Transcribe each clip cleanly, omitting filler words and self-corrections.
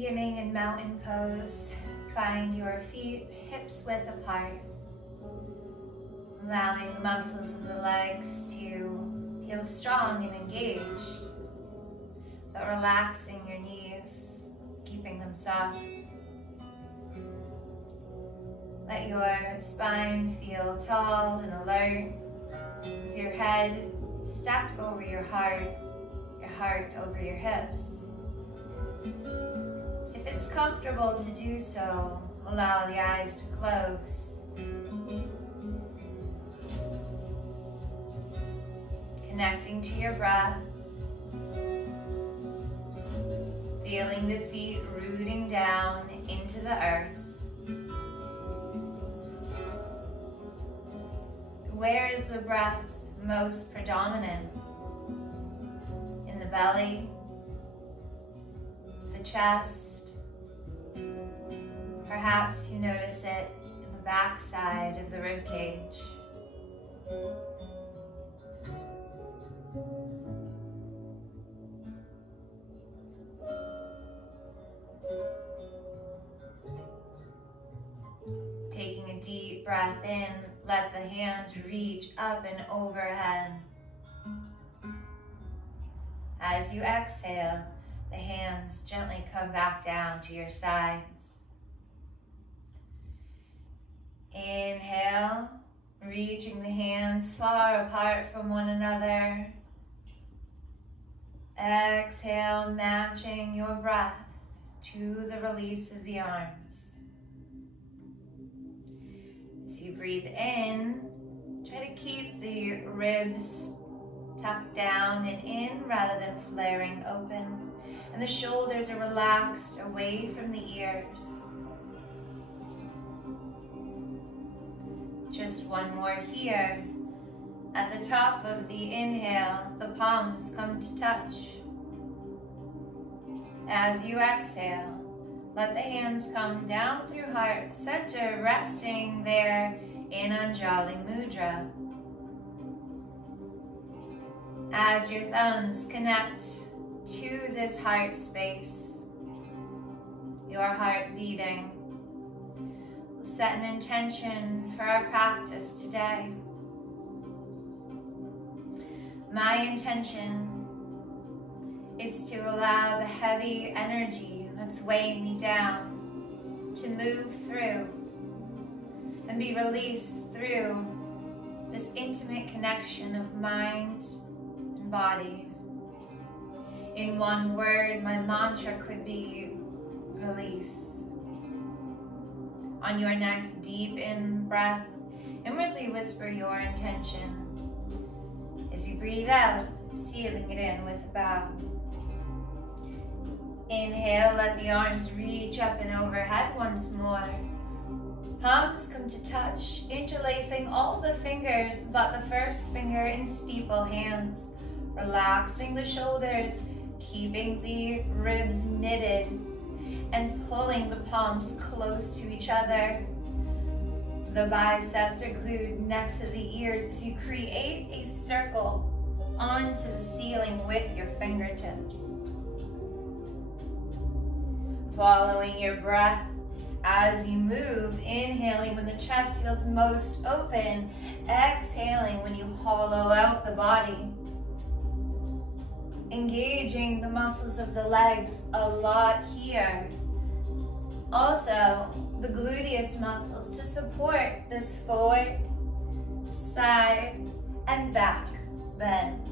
Beginning in mountain pose, find your feet hips width apart, allowing the muscles of the legs to feel strong and engaged, but relaxing your knees, keeping them soft. Let your spine feel tall and alert, with your head stacked over your heart over your hips. If it's comfortable to do so, allow the eyes to close. Connecting to your breath. Feeling the feet rooting down into the earth. Where is the breath most predominant? In the belly, the chest. Perhaps you notice it in the back side of the rib cage. Taking a deep breath in, let the hands reach up and overhead. As you exhale, the hands gently come back down to your sides. Inhale, reaching the hands far apart from one another. Exhale, matching your breath to the release of the arms. As you breathe in, try to keep the ribs tucked down and in rather than flaring open. And the shoulders are relaxed away from the ears. Just one more here. At the top of the inhale, the palms come to touch. As you exhale, let the hands come down through heart center, resting there in Anjali Mudra. As your thumbs connect to this heart space, your heart beating, we'll set an intention for our practice today. My intention is to allow the heavy energy that's weighing me down to move through and be released through this intimate connection of mind and body. In one word, my mantra could be release. On your next deep in breath, inwardly whisper your intention. As you breathe out, sealing it in with a bow. Inhale, let the arms reach up and overhead once more. Palms come to touch, interlacing all the fingers but the first finger in steeple hands. Relaxing the shoulders, keeping the ribs knitted, and pulling the palms close to each other. The biceps are glued next to the ears as you create a circle onto the ceiling with your fingertips. Following your breath as you move, inhaling when the chest feels most open, exhaling when you hollow out the body. Engaging the muscles of the legs a lot here. Also, the gluteus muscles to support this forward, side, and back bend.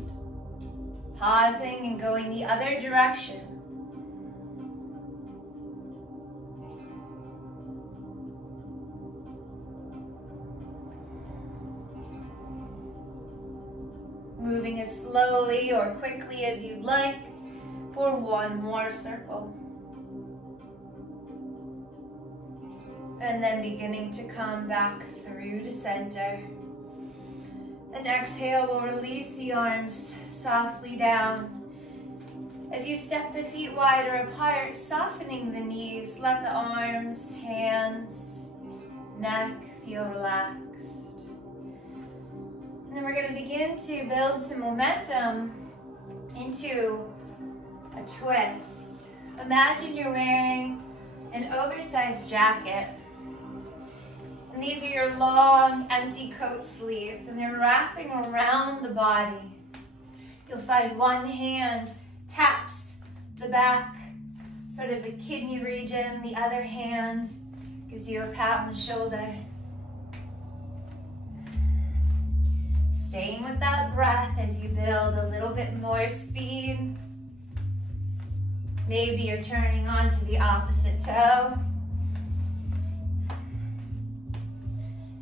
Pausing and going the other direction. Moving as slowly or quickly as you'd like for one more circle. And then beginning to come back through to center. And exhale, we'll release the arms softly down. As you step the feet wider apart, softening the knees, let the arms, hands, neck feel relaxed. And then we're going to begin to build some momentum into a twist. Imagine you're wearing an oversized jacket. And these are your long, empty coat sleeves, and they're wrapping around the body. You'll find one hand taps the back, sort of the kidney region. The other hand gives you a pat on the shoulder. Staying with that breath as you build a little bit more speed. Maybe you're turning onto the opposite toe.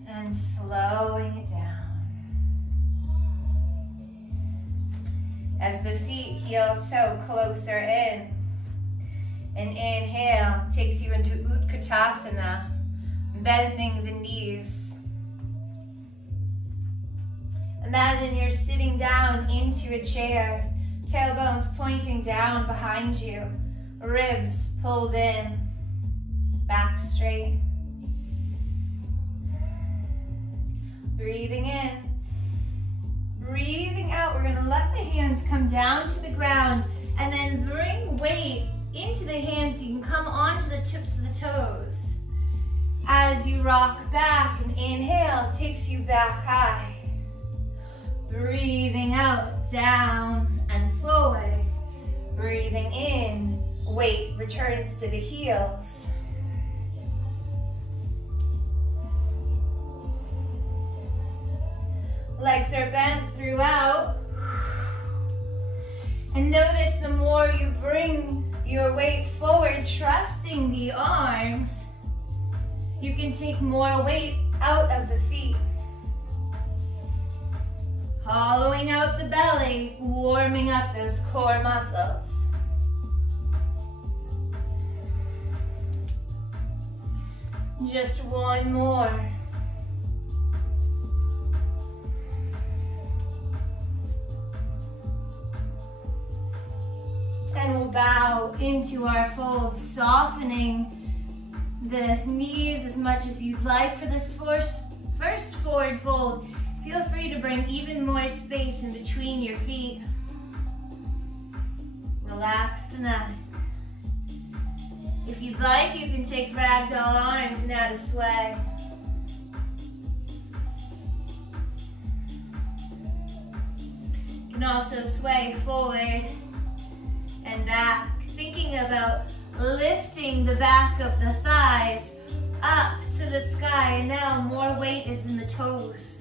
And slowing it down. As the feet heel toe closer in. An inhale takes you into Utkatasana, bending the knees. Imagine you're sitting down into a chair, tailbones pointing down behind you, ribs pulled in, back straight. Breathing in, breathing out. We're gonna let the hands come down to the ground and then bring weight into the hands so you can come onto the tips of the toes. As you rock back, an inhale takes you back high. Breathing out, down and forward. Breathing in, weight returns to the heels. Legs are bent throughout. And notice the more you bring your weight forward, trusting the arms, you can take more weight out of the feet. Hollowing out the belly, warming up those core muscles. Just one more. And we'll bow into our fold, softening the knees as much as you'd like for this first forward fold. Feel free to bring even more space in between your feet. Relax the neck. If you'd like, you can take ragdoll arms and add a sway. You can also sway forward and back, thinking about lifting the back of the thighs up to the sky, and now more weight is in the toes.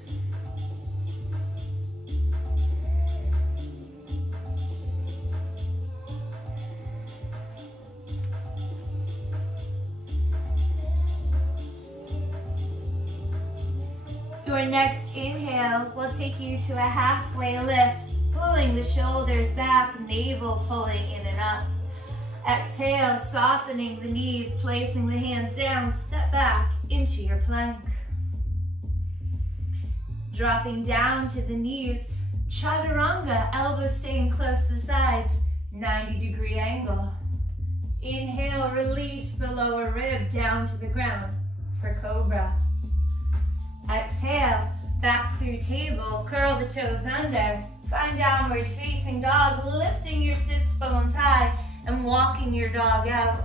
Your next inhale will take you to a halfway lift, pulling the shoulders back, navel pulling in and up. Exhale, softening the knees, placing the hands down, step back into your plank. Dropping down to the knees, chaturanga, elbows staying close to the sides, 90-degree angle. Inhale, release the lower rib down to the ground for cobra. Exhale, back through table, curl the toes under, find downward facing dog, lifting your sits bones high and walking your dog out.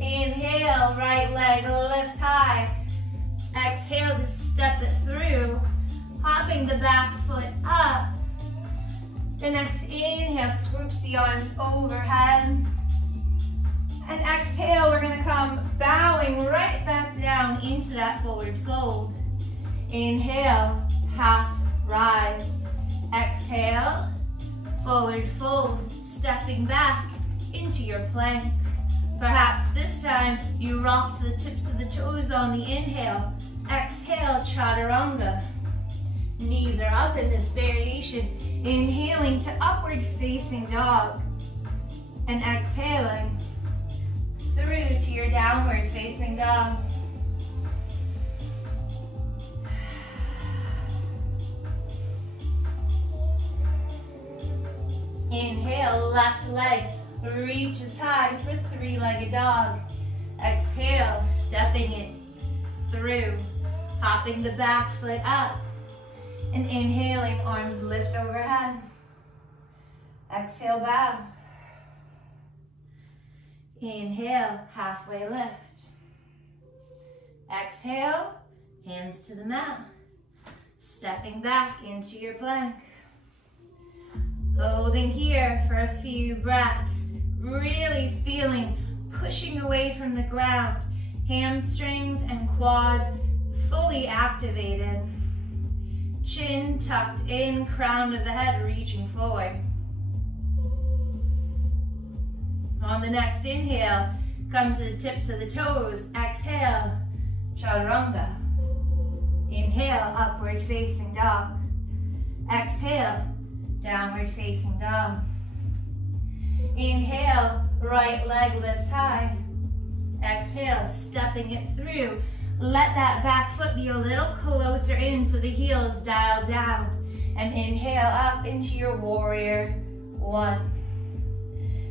Inhale, right leg lifts high. Exhale to step it through, hopping the back foot up. The next inhale, swoops the arms overhead. And exhale, we're gonna come bowing right back down into that forward fold. Inhale, half rise. Exhale, forward fold, stepping back into your plank. Perhaps this time you rock to the tips of the toes on the inhale. Exhale, chaturanga. Knees are up in this variation. Inhaling to upward facing dog. And exhaling through to your downward facing dog. Inhale, left leg reaches high for three-legged dog. Exhale, stepping it through, hopping the back foot up, and inhaling, arms lift overhead. Exhale, bow. Inhale, halfway lift. Exhale, hands to the mat. Stepping back into your plank. Holding here for a few breaths. Really feeling pushing away from the ground. Hamstrings and quads fully activated. Chin tucked in, crown of the head reaching forward. On the next inhale, come to the tips of the toes. Exhale, chaturanga. Inhale, upward facing dog. Exhale, downward facing dog. Inhale, right leg lifts high. Exhale, stepping it through. Let that back foot be a little closer in so the heels dial down. And inhale up into your warrior one.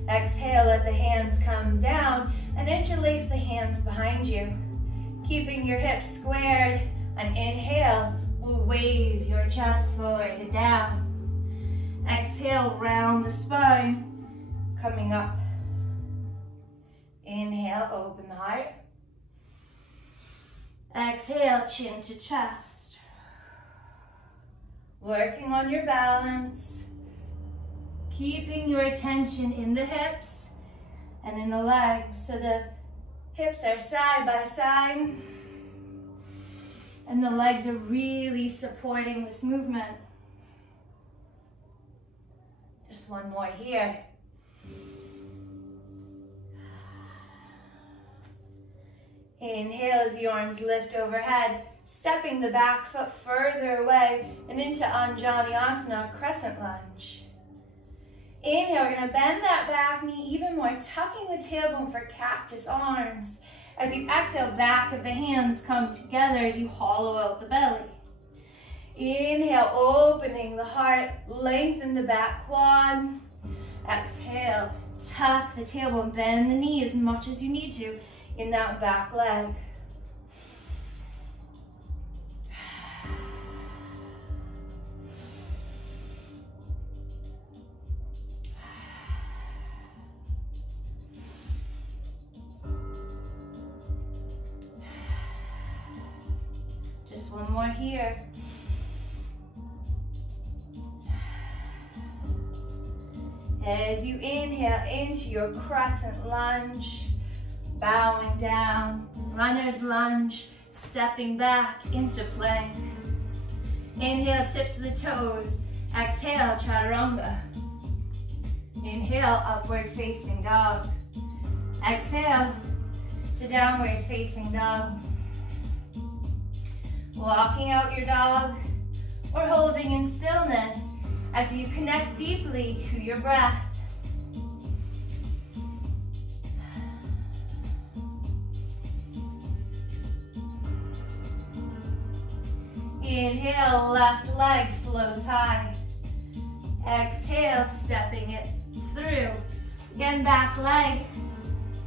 Exhale, let the hands come down and interlace the hands behind you. Keeping your hips squared. An inhale will wave your chest forward and down. Exhale, round the spine, coming up. Inhale, open the heart. Exhale, chin to chest. Working on your balance. Keeping your attention in the hips and in the legs. So the hips are side by side. And the legs are really supporting this movement. Just one more here. Inhale as the arms lift overhead, stepping the back foot further away and into Anjaneyasana, crescent lunge. Inhale, we're gonna bend that back knee even more, tucking the tailbone for cactus arms. As you exhale, back of the hands come together as you hollow out the belly. Inhale, opening the heart, lengthen the back quad. Exhale, tuck the tailbone, bend the knee as much as you need to in that back leg. Just one more here. As you inhale into your crescent lunge, bowing down, runner's lunge, stepping back into plank. Inhale, tips of the toes. Exhale, chaturanga. Inhale, upward facing dog. Exhale to downward facing dog. Walking out your dog or holding in stillness as you connect deeply to your breath. Inhale, left leg floats high. Exhale, stepping it through. Again, back leg,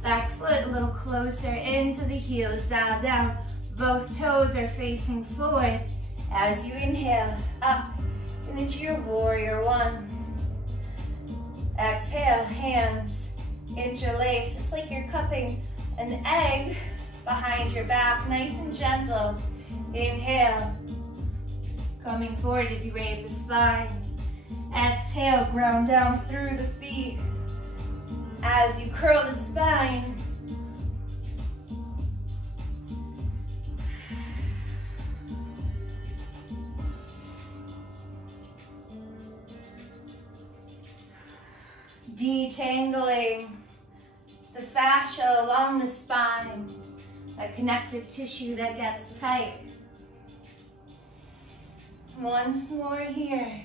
back foot a little closer into the heels, dial down. Both toes are facing forward as you inhale up and into your warrior one. Exhale, hands interlace, just like you're cupping an egg behind your back, nice and gentle. Inhale, coming forward as you wave the spine. Exhale, ground down through the feet. As you curl the spine, detangling the fascia along the spine, that connective tissue that gets tight. Once more here.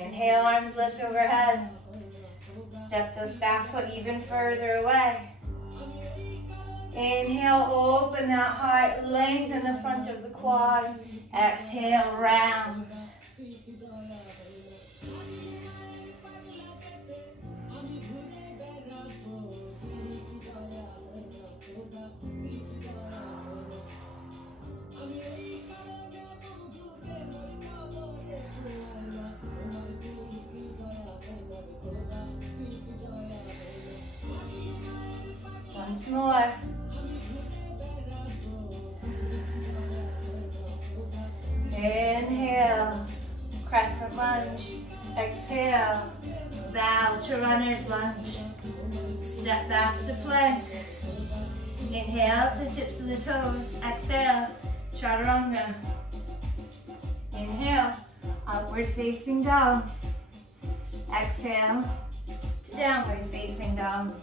Inhale, arms lift overhead. Step the back foot even further away. Inhale, open that heart, lengthen the front of the quad. Exhale, round. more. Inhale, crescent lunge. Exhale, bow to runner's lunge. Step back to plank. Inhale to tips of the toes. Exhale, chaturanga. Inhale, upward facing dog. Exhale to downward facing dog.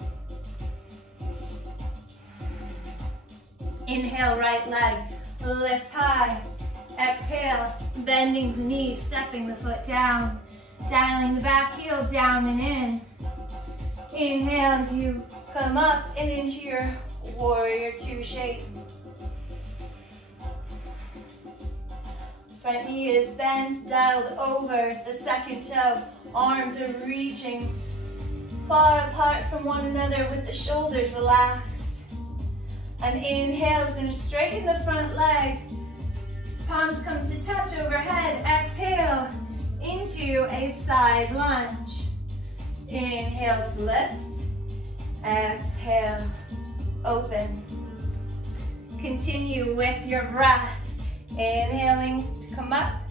Inhale, right leg lifts high. Exhale, bending the knees, stepping the foot down. Dialing the back heel down and in. Inhale as you come up and into your warrior two shape. Front knee is bent, dialed over the second toe. Arms are reaching far apart from one another with the shoulders relaxed. An inhale is going to straighten the front leg. Palms come to touch overhead. Exhale into a side lunge. Inhale to lift. Exhale, open. Continue with your breath. Inhaling to come up.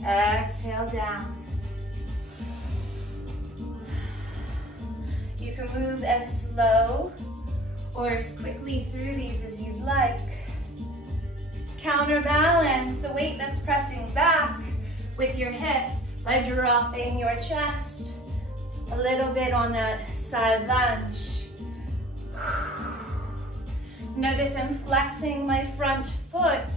Exhale down. You can move as slow or as quickly through these as you'd like. Counterbalance the weight that's pressing back with your hips by dropping your chest a little bit on that side lunge. Notice I'm flexing my front foot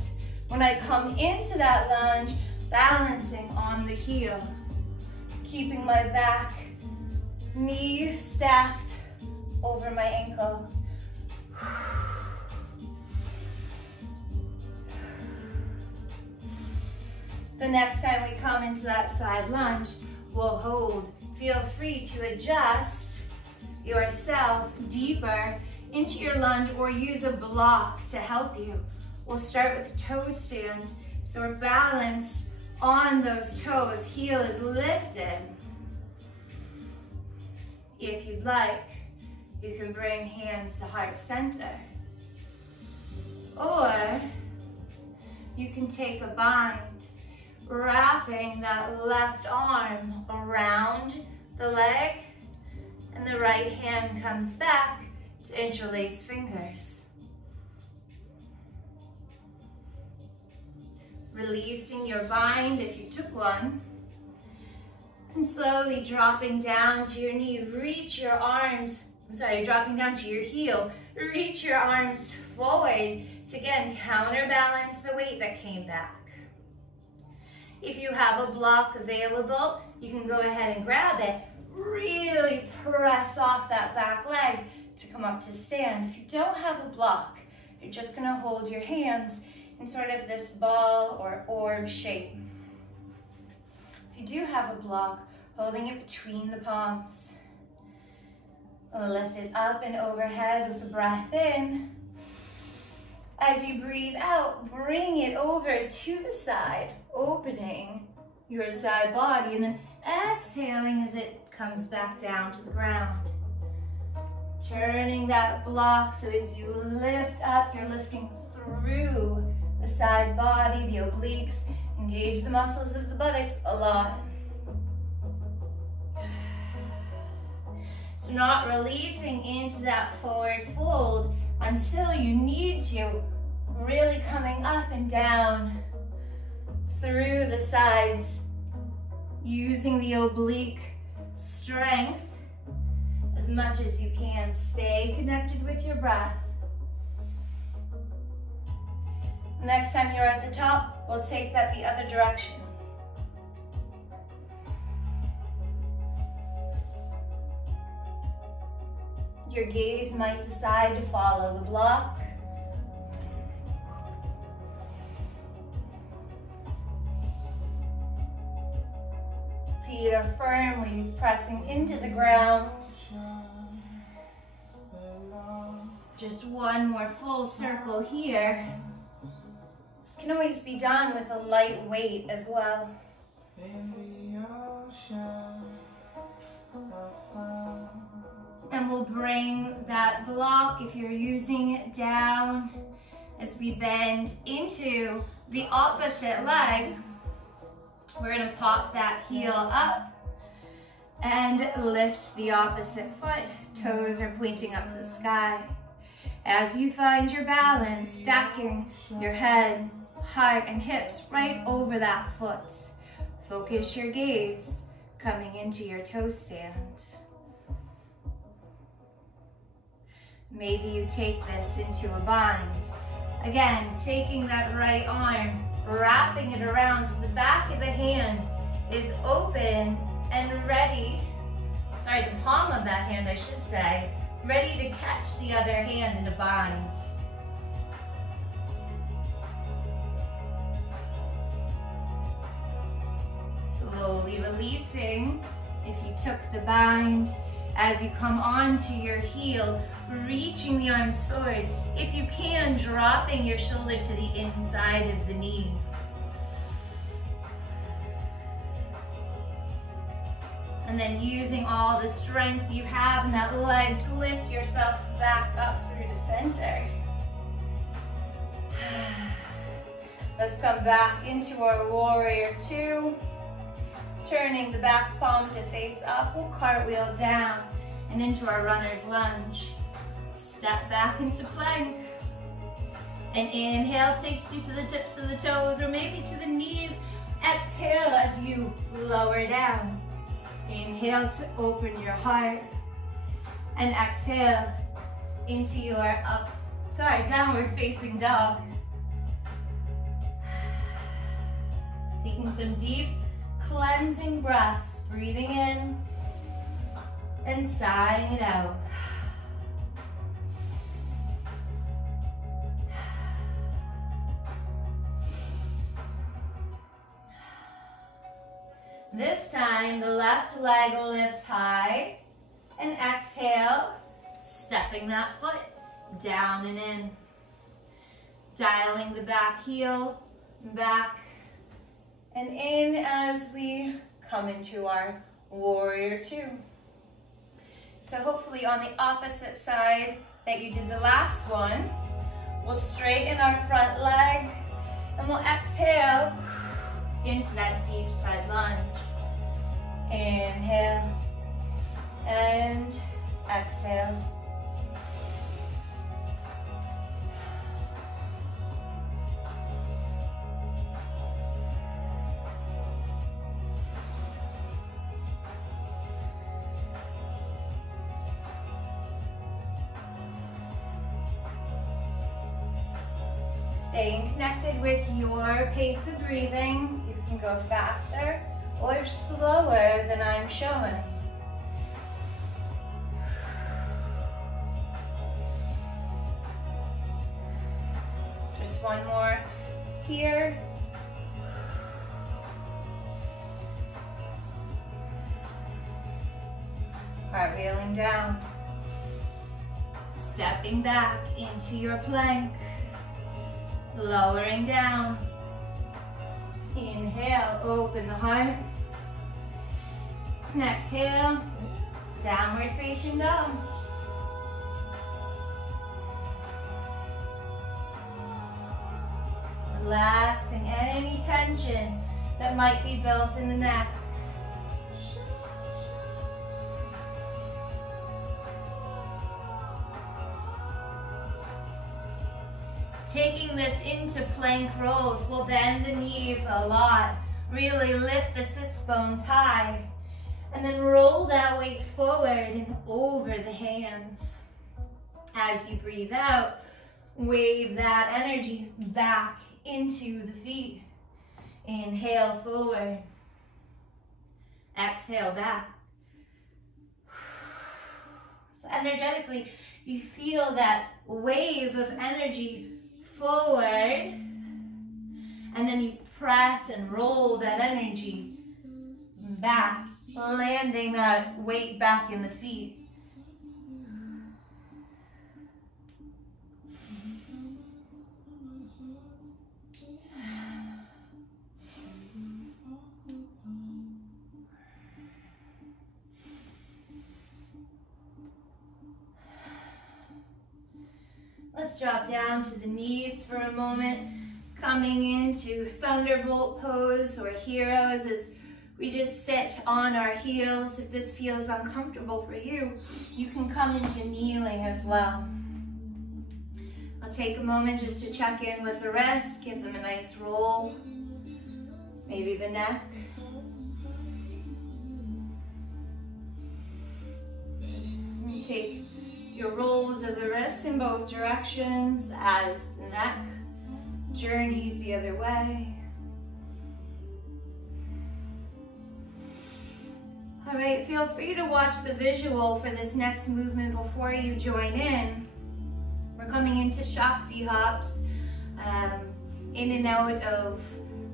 when I come into that lunge, balancing on the heel, keeping my back knee stacked over my ankle. The next time we come into that side lunge, we'll hold. Feel free to adjust yourself deeper into your lunge or use a block to help you. We'll start with the toe stand. So we're balanced on those toes. Heel is lifted. If you'd like, you can bring hands to heart center. Or you can take a bind, wrapping that left arm around the leg, and the right hand comes back to interlace fingers. Releasing your bind if you took one, and slowly dropping down to your knee. Reach your arms, dropping down to your heel. Reach your arms forward to again counterbalance the weight that came back. If you have a block available, you can go ahead and grab it. Really press off that back leg to come up to stand. If you don't have a block, you're just gonna hold your hands in sort of this ball or orb shape. If you do have a block, holding it between the palms. Lift it up and overhead with the breath in. As you breathe out, bring it over to the side, opening your side body, and then exhaling as it comes back down to the ground. Turning that block so as you lift up, you're lifting through the side body, the obliques. Engage the muscles of the buttocks a lot. So not releasing into that forward fold until you need to, really coming up and down through the sides, using the oblique strength as much as you can. Stay connected with your breath. Next time you're at the top, we'll take that the other direction. Your gaze might decide to follow the block. Feet are firmly pressing into the ground. Just one more full circle here. This can always be done with a light weight as well. And we'll bring that block, if you're using it, down as we bend into the opposite leg. We're gonna pop that heel up and lift the opposite foot. Toes are pointing up to the sky. As you find your balance, stacking your head, heart, and hips right over that foot. Focus your gaze coming into your toe stand. Maybe you take this into a bind. Again, taking that right arm, wrapping it around so the back of the hand is open and ready. Sorry, the palm of that hand, I should say, ready to catch the other hand in a bind. Slowly releasing if you took the bind. As you come onto your heel, reaching the arms forward. If you can, dropping your shoulder to the inside of the knee. And then using all the strength you have in that leg to lift yourself back up through the center. Let's come back into our warrior two. Turning the back palm to face up, we'll cartwheel down and into our runner's lunge. Step back into plank. And inhale takes you to the tips of the toes or maybe to the knees. Exhale as you lower down. Inhale to open your heart. And exhale into your downward facing dog. Taking some deep cleansing breaths, breathing in and sighing it out. This time, the left leg lifts high and exhale, stepping that foot down and in. Dialing the back heel back and in as we come into our warrior two. So hopefully on the opposite side that you did the last one, we'll straighten our front leg and we'll exhale into that deep side lunge. Inhale and exhale. Staying connected with your pace of breathing. You can go faster or slower than I'm showing. Just one more here. Cartwheeling down. Stepping back into your plank. Lowering down. Inhale, open the heart. And exhale, downward facing dog. Relaxing any tension that might be built in the neck. Taking this into plank rolls, we'll bend the knees a lot. Really lift the sits bones high. And then roll that weight forward and over the hands. As you breathe out, wave that energy back into the feet. Inhale forward. Exhale back. So energetically, you feel that wave of energy forward, and then you press and roll that energy back, landing that weight back in the feet. Let's drop down to the knees for a moment, coming into thunderbolt pose or heroes as we just sit on our heels. If this feels uncomfortable for you, you can come into kneeling as well. I'll take a moment just to check in with the wrists, give them a nice roll, maybe the neck. And take your rolls of the wrists in both directions as the neck journeys the other way. All right, feel free to watch the visual for this next movement before you join in. We're coming into Shakti hops, in and out of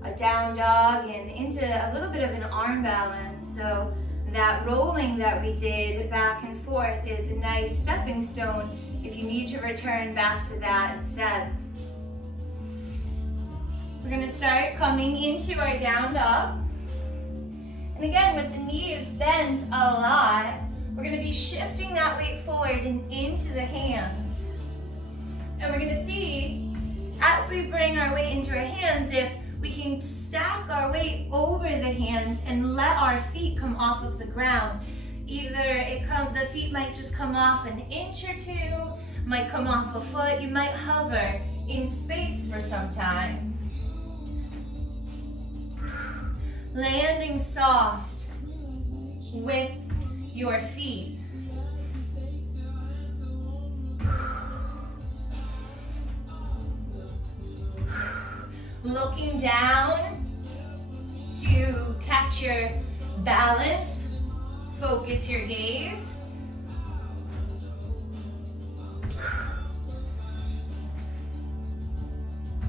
a down dog and into a little bit of an arm balance. So that rolling that we did back and forth is a nice stepping stone if you need to return back to that instead. We're gonna start coming into our down dog. And again, with the knees bent a lot, we're gonna be shifting that weight forward and into the hands. And we're gonna see, as we bring our weight into our hands, if we can stack our weight over the hands and let our feet come off of the ground. Either the feet might just come off an inch or two, might come off a foot, you might hover in space for some time. Landing soft with your feet. Looking down to catch your balance, focus your gaze.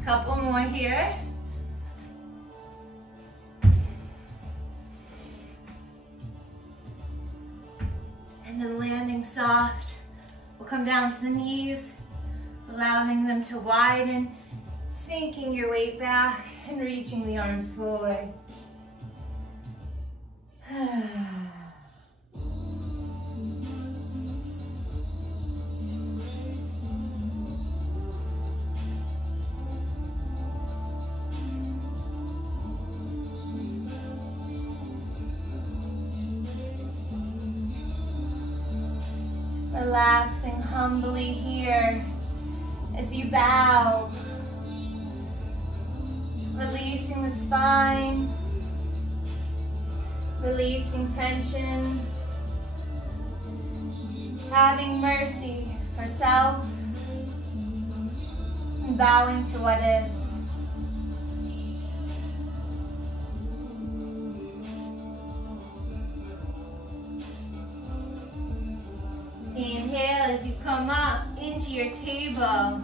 Couple more here. And then landing soft. We'll come down to the knees, allowing them to widen, sinking your weight back and reaching the arms forward. Relaxing humbly here as you bow. Releasing the spine, releasing tension, having mercy for self, and bowing to what is. Inhale as you come up into your table.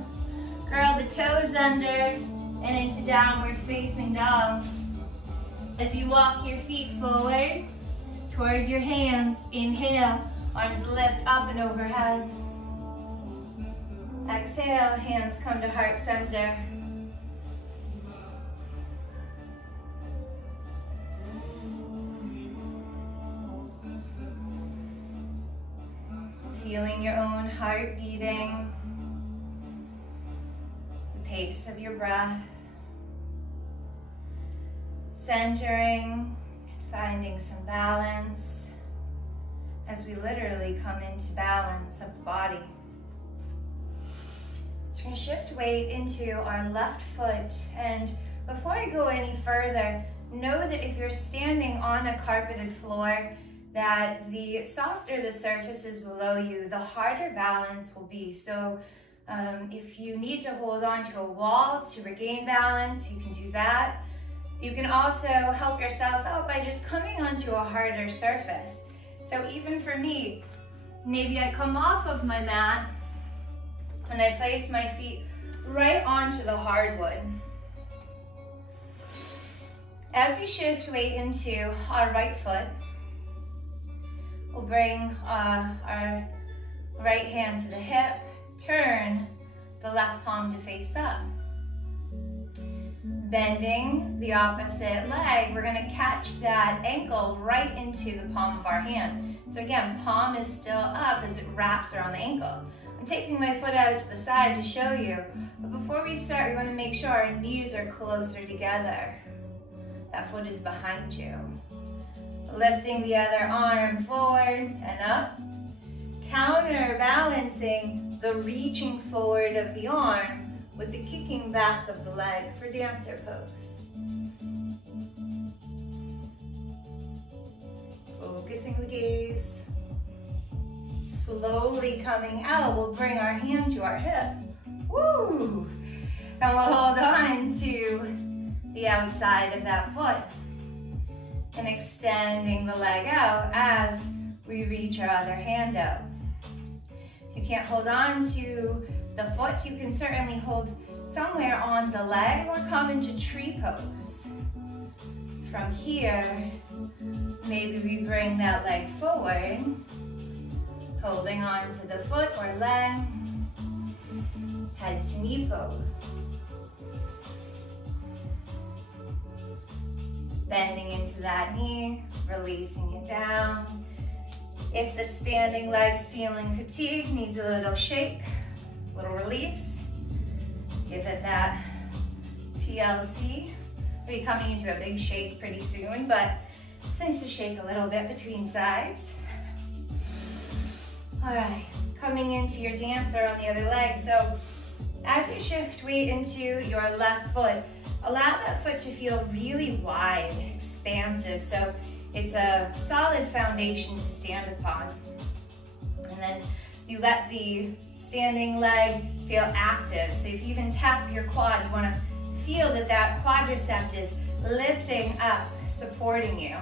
Curl the toes under and into downward facing dog. As you walk your feet forward toward your hands, inhale, arms lift up and overhead. Exhale, hands come to heart center. Feeling your own heart beating, the pace of your breath. Centering, finding some balance as we literally come into balance of the body. So we're going to shift weight into our left foot, and before I go any further, know that if you're standing on a carpeted floor, that the softer the surface is below you, the harder balance will be. So if you need to hold on to a wall to regain balance, you can do that. You can also help yourself out by just coming onto a harder surface. So even for me, maybe I come off of my mat and I place my feet right onto the hardwood. As we shift weight into our right foot, we'll bring our right hand to the hip, turn the left palm to face up. Bending the opposite leg, we're going to catch that ankle right into the palm of our hand. So again, palm is still up as it wraps around the ankle. I'm I'm taking my foot out to the side to show you, but before we start, we want to make sure our knees are closer together. That foot is behind you. Lifting the other arm forward and up. Counterbalancing the reaching forward of the arm with the kicking back of the leg for dancer pose. Focusing the gaze. Slowly coming out, we'll bring our hand to our hip. Woo! And we'll hold on to the outside of that foot. And extending the leg out as we reach our other hand out. If you can't hold on to the foot, you can certainly hold somewhere on the leg or come into tree pose. From here, maybe we bring that leg forward, holding on to the foot or leg, head to knee pose. Bending into that knee, releasing it down. If the standing leg's feeling fatigued, needs a little shake, a little release, give it that TLC. We'll be coming into a big shake pretty soon, but it's nice to shake a little bit between sides. All right, coming into your dancer on the other leg. So as you shift weight into your left foot, allow that foot to feel really wide, expansive. So it's a solid foundation to stand upon. And then you let the standing leg feel active. So if you even tap your quad, you want to feel that that quadricep is lifting up, supporting you.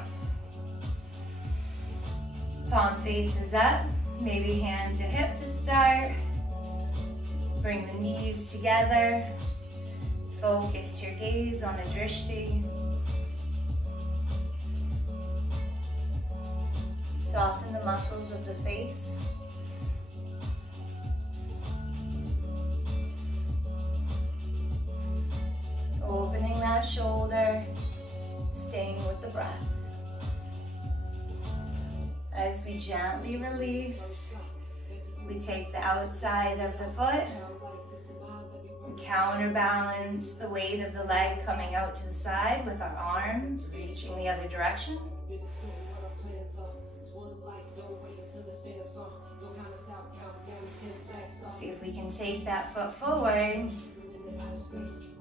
Palm faces up, maybe hand to hip to start. Bring the knees together. Focus your gaze on a drishti. Soften the muscles of the face. Opening that shoulder, staying with the breath. As we gently release, we take the outside of the foot. We counterbalance the weight of the leg coming out to the side with our arm reaching the other direction. See if we can take that foot forward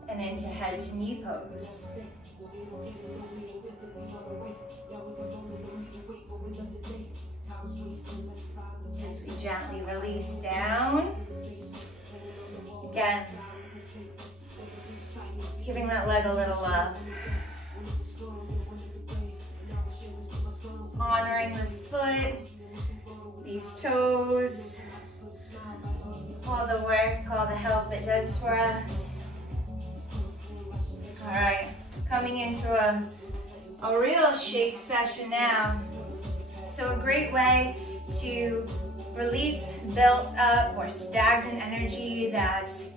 and into head to knee pose. As we gently release down. Again, giving that leg a little love. Honoring this foot, these toes, all the work, all the help it does for us. All right, coming into a real shake session now. So a great way to release built up or stagnant energy that's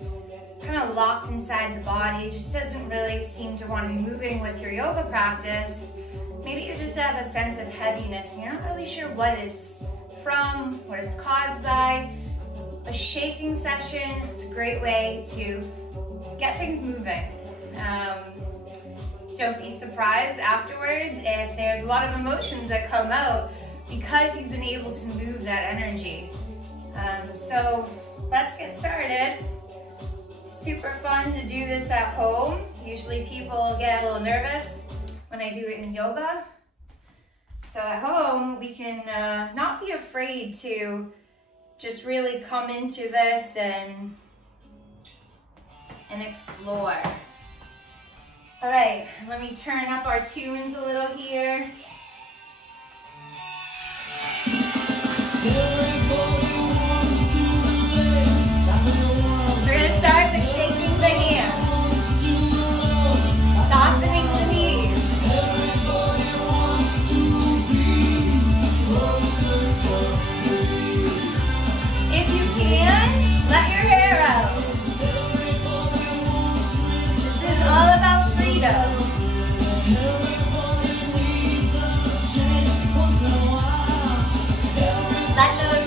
kind of locked inside the body, just doesn't really seem to want to be moving with your yoga practice. Maybe you just have a sense of heaviness and you're not really sure what it's from, what it's caused by. A shaking session is a great way to get things moving. Don't be surprised afterwards if there's a lot of emotions that come out because you've been able to move that energy. So let's get started. Super fun to do this at home. Usually people get a little nervous when I do it in yoga. So at home, we can not be afraid to just really come into this and explore. All right, let me turn up our tunes a little here. We're gonna start with shaking the hands, softening the knees. If you can, let your hair out. This is all about freedom. Let those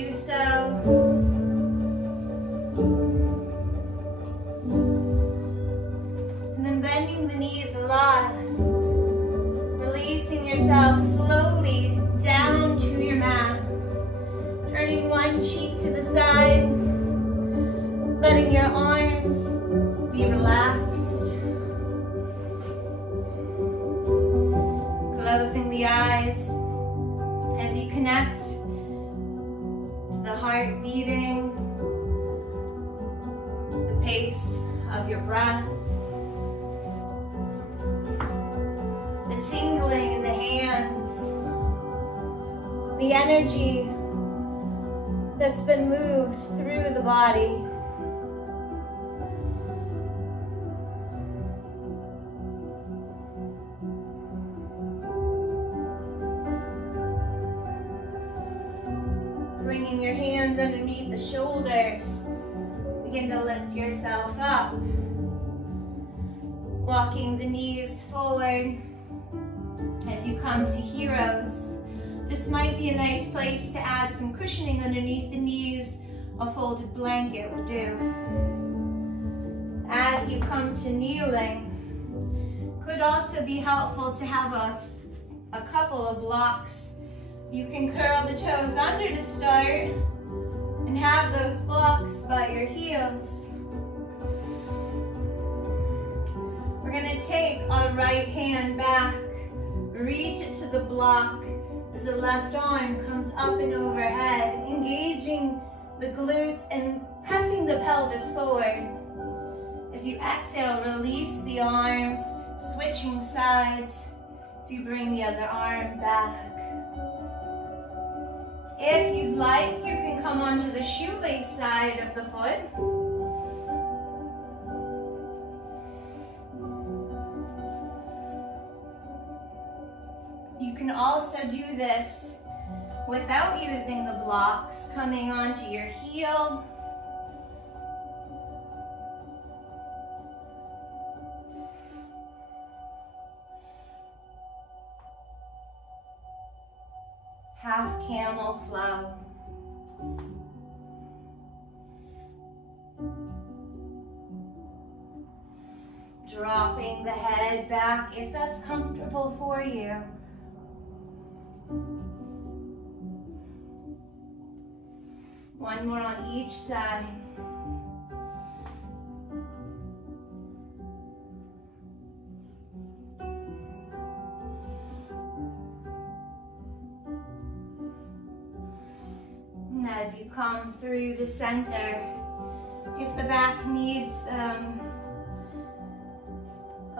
do so. And then bending the knees a lot, releasing yourself slowly down to your mat, turning one cheek to the side, letting your arms be relaxed, closing the eyes as you connect to the heart beating, the pace of your breath, the tingling in the hands, the energy that's been moved through the body. Bringing your hands underneath the shoulders, begin to lift yourself up. Walking the knees forward as you come to heroes. This might be a nice place to add some cushioning underneath the knees. A folded blanket will do. As you come to kneeling, could also be helpful to have a couple of blocks. You can curl the toes under to start and have those blocks by your heels. We're going to take our right hand back, reach it to the block as the left arm comes up and overhead, engaging the glutes and pressing the pelvis forward. As you exhale, release the arms, switching sides as you bring the other arm back. If you'd like, you can come onto the shoelace side of the foot. You can also do this without using the blocks, coming onto your heel. Half camel flow. Dropping the head back if that's comfortable for you. One more on each side. And as you come through to center, if the back needs a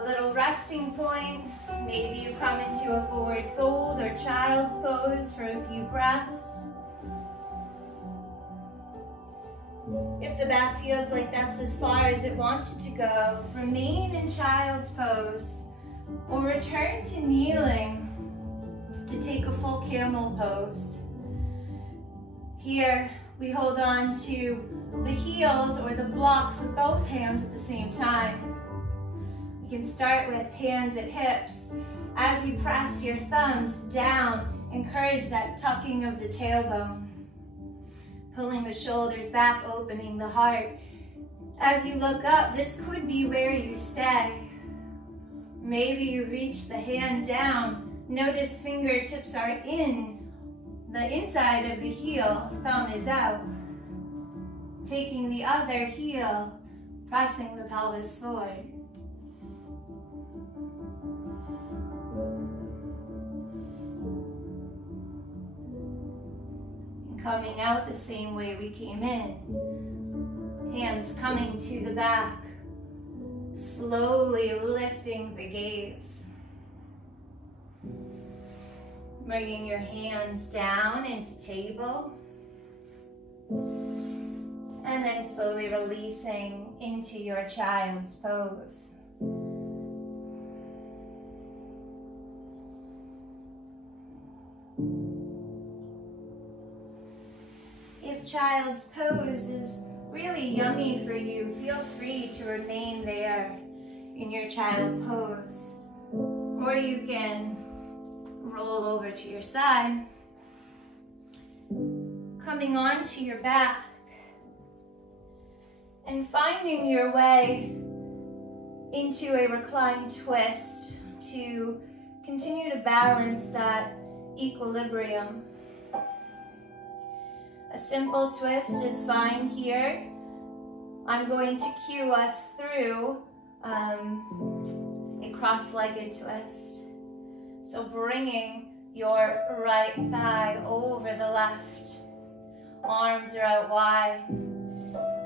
little resting point, maybe you come into a forward fold or child's pose for a few breaths. If the back feels like that's as far as it wanted to go, remain in child's pose or return to kneeling to take a full camel pose. Here, we hold on to the heels or the blocks with both hands at the same time. You can start with hands at hips. As you press your thumbs down, encourage that tucking of the tailbone. Pulling the shoulders back, opening the heart. As you look up, this could be where you stay. Maybe you reach the hand down. Notice fingertips are in the inside of the heel, thumb is out. Taking the other heel, pressing the pelvis forward. Coming out the same way we came in. Hands coming to the back. Slowly lifting the gaze. Bringing your hands down into table. And then slowly releasing into your child's pose. If child's pose is really yummy for you, feel free to remain there in your child pose. Or you can roll over to your side. coming onto your back and finding your way into a reclined twist to continue to balance that equilibrium. A simple twist is fine here. I'm going to cue us through a cross-legged twist. So bringing your right thigh over the left. Arms are out wide.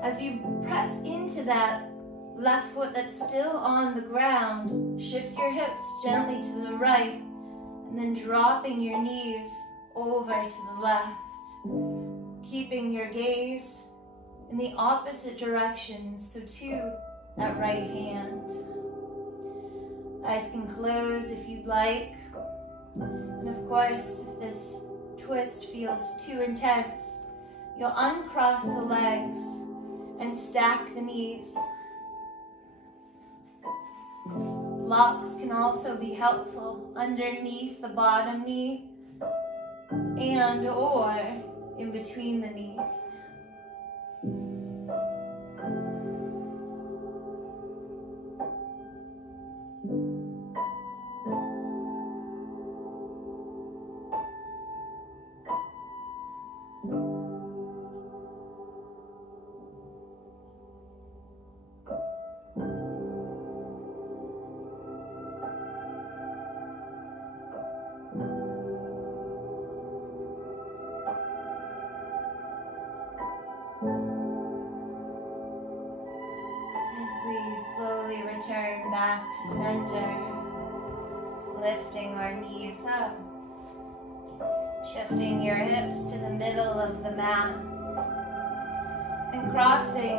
As you press into that left foot that's still on the ground, shift your hips gently to the right, and then dropping your knees over to the left. Keeping your gaze in the opposite direction, so to that right hand. Eyes can close if you'd like. And of course, if this twist feels too intense, you'll uncross the legs and stack the knees. Locks can also be helpful underneath the bottom knee and or in between the knees. Slowly return back to center, lifting our knees up, shifting your hips to the middle of the mat, and crossing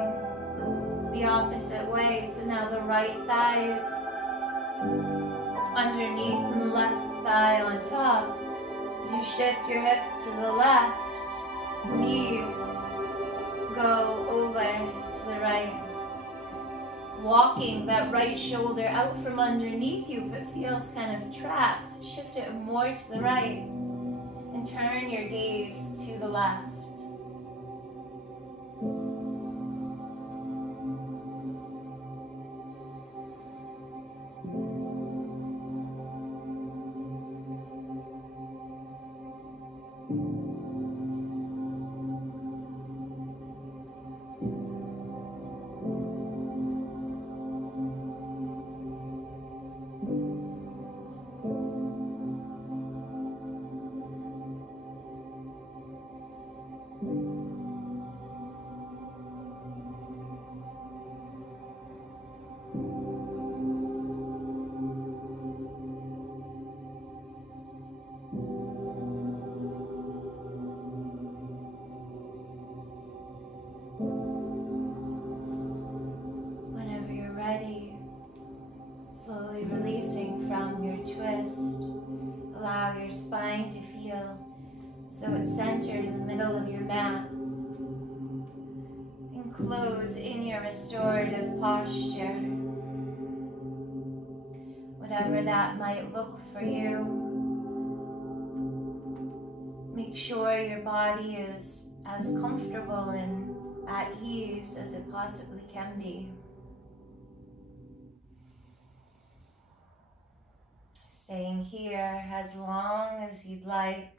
the opposite way. So now the right thigh is underneath and the left thigh on top. As you shift your hips to the left, knees go over to the right. Walking that right shoulder out from underneath you. If it feels kind of trapped, shift it more to the right and turn your gaze to the left. Slowly releasing from your twist. Allow your spine to feel as though it's centered in the middle of your mat. And close in your restorative posture. Whatever that might look for you. Make sure your body is as comfortable and at ease as it possibly can be. Staying here as long as you'd like.